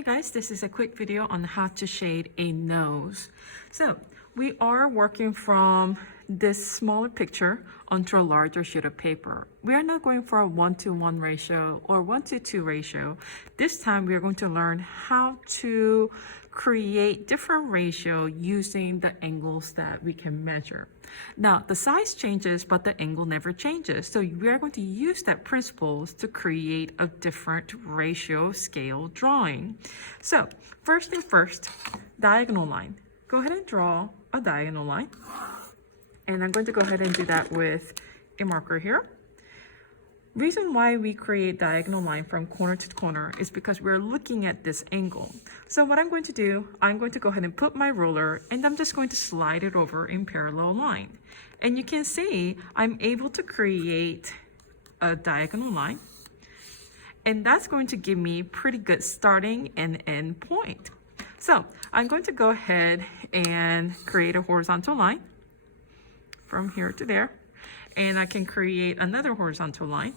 Hi guys, this is a quick video on how to shade a nose. So we are working from this smaller picture onto a larger sheet of paper. We are not going for a 1:1 ratio or 1:2 ratio. This time we are going to learn how to create different ratio using the angles that we can measure. Now the size changes, but the angle never changes. So we are going to use that principles to create a different ratio scale drawing. So first thing first, diagonal line. Go ahead and draw a diagonal line. And I'm going to go ahead and do that with a marker here. Reason why we create diagonal line from corner to corner is because we're looking at this angle. So what I'm going to do, I'm going to go ahead and put my ruler and I'm just going to slide it over in parallel line. And you can see I'm able to create a diagonal line. And that's going to give me pretty good starting and end point. So I'm going to go ahead and create a horizontal line from here to there. And I can create another horizontal line.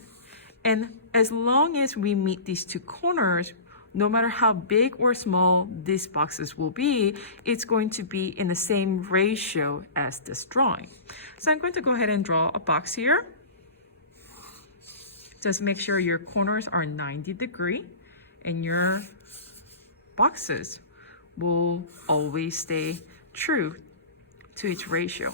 And as long as we meet these two corners, no matter how big or small these boxes will be, it's going to be in the same ratio as this drawing. So I'm going to go ahead and draw a box here. Just make sure your corners are 90 degrees and your boxes will always stay true to each ratio.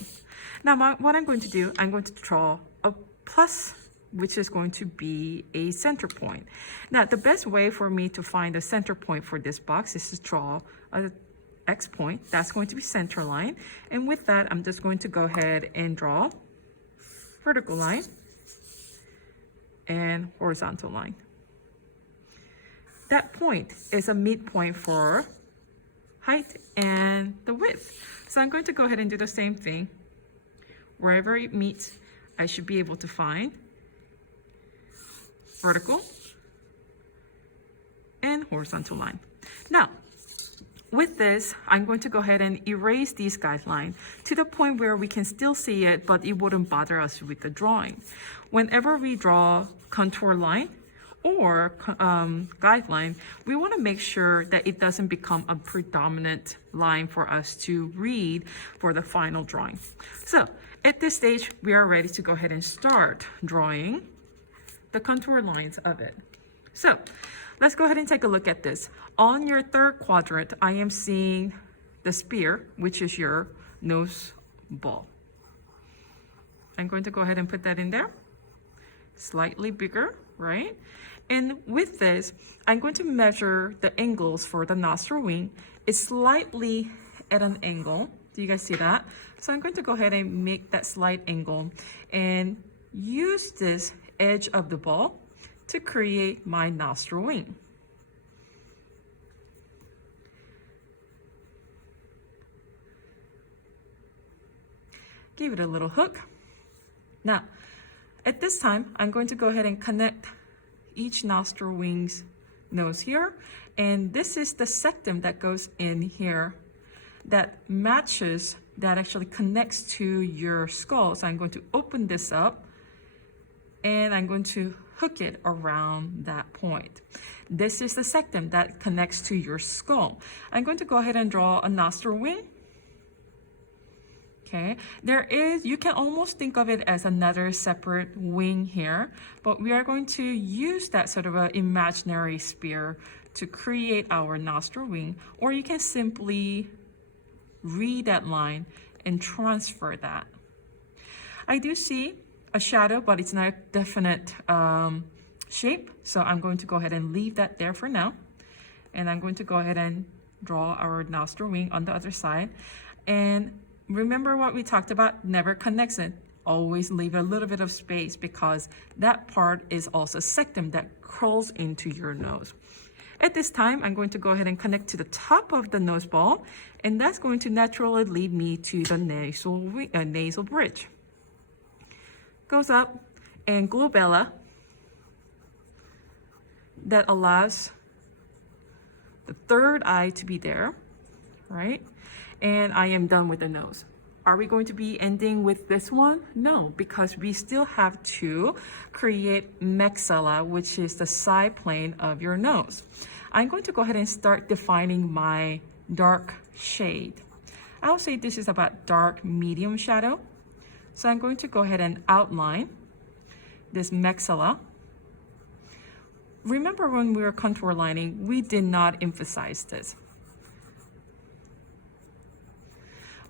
Now what I'm going to do, I'm going to draw a plus, which is going to be a center point. Now the best way for me to find a center point for this box is to draw a X point. That's going to be center line. And with that, I'm just going to go ahead and draw vertical line and horizontal line. That point is a midpoint for height and the width. So I'm going to go ahead and do the same thing. Wherever it meets, I should be able to find vertical and horizontal line. Now, with this, I'm going to go ahead and erase these guidelines to the point where we can still see it, but it wouldn't bother us with the drawing. Whenever we draw contour line or guideline, we want to make sure that it doesn't become a predominant line for us to read for the final drawing. So at this stage, we are ready to go ahead and start drawing the contour lines of it. So let's go ahead and take a look at this. On your third quadrant, I am seeing the spear, which is your nose ball. I'm going to go ahead and put that in there. Slightly bigger, right? And with this, I'm going to measure the angles for the nostril wing. It's slightly at an angle. Do you guys see that? So I'm going to go ahead and make that slight angle and use this edge of the ball to create my nostril wing. Give it a little hook. Now, at this time, I'm going to go ahead and connect each nostril wing's nose here. And this is the septum that goes in here that matches, that actually connects to your skull. So I'm going to open this up and I'm going to hook it around that point. This is the septum that connects to your skull. I'm going to go ahead and draw a nostril wing. Okay, you can almost think of it as another separate wing here, but we are going to use that sort of an imaginary spear to create our nostril wing, or you can simply read that line and transfer that. I do see a shadow, but it's not a definite shape, so I'm going to go ahead and leave that there for now. And I'm going to go ahead and draw our nostril wing on the other side. And remember what we talked about, never connects it. Always leave a little bit of space because that part is also septum that curls into your nose. At this time, I'm going to go ahead and connect to the top of the nose ball, and that's going to naturally lead me to the nasal bridge. Goes up, and glabella that allows the third eye to be there, right? And I am done with the nose. Are we going to be ending with this one? No, because we still have to create maxilla, which is the side plane of your nose. I'm going to go ahead and start defining my dark shade. I'll say this is about dark medium shadow. So I'm going to go ahead and outline this maxilla. Remember when we were contour lining, we did not emphasize this.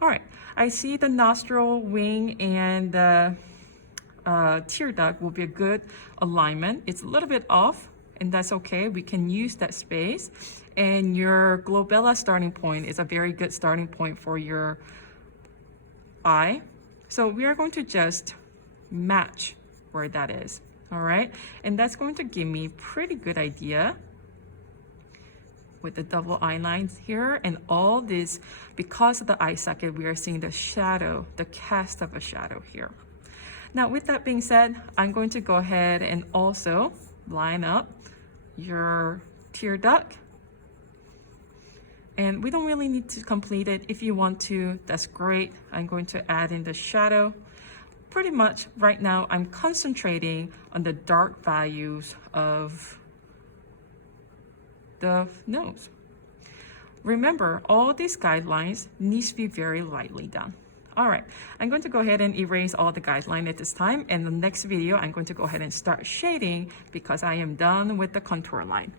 All right, I see the nostril, wing, and the tear duct will be a good alignment. It's a little bit off, and that's okay. We can use that space. And your glabella starting point is a very good starting point for your eye. So we are going to just match where that is, all right? And that's going to give me a pretty good idea with the double eye lines here and all this. Because of the eye socket, we are seeing the shadow, the cast of a shadow here. Now, with that being said, I'm going to go ahead and also line up your tear duct. And we don't really need to complete it. If you want to, that's great. I'm going to add in the shadow. Pretty much right now, I'm concentrating on the dark values of the nose. Remember, all these guidelines needs to be very lightly done. All right, I'm going to go ahead and erase all the guidelines at this time. And the next video, I'm going to go ahead and start shading because I am done with the contour line.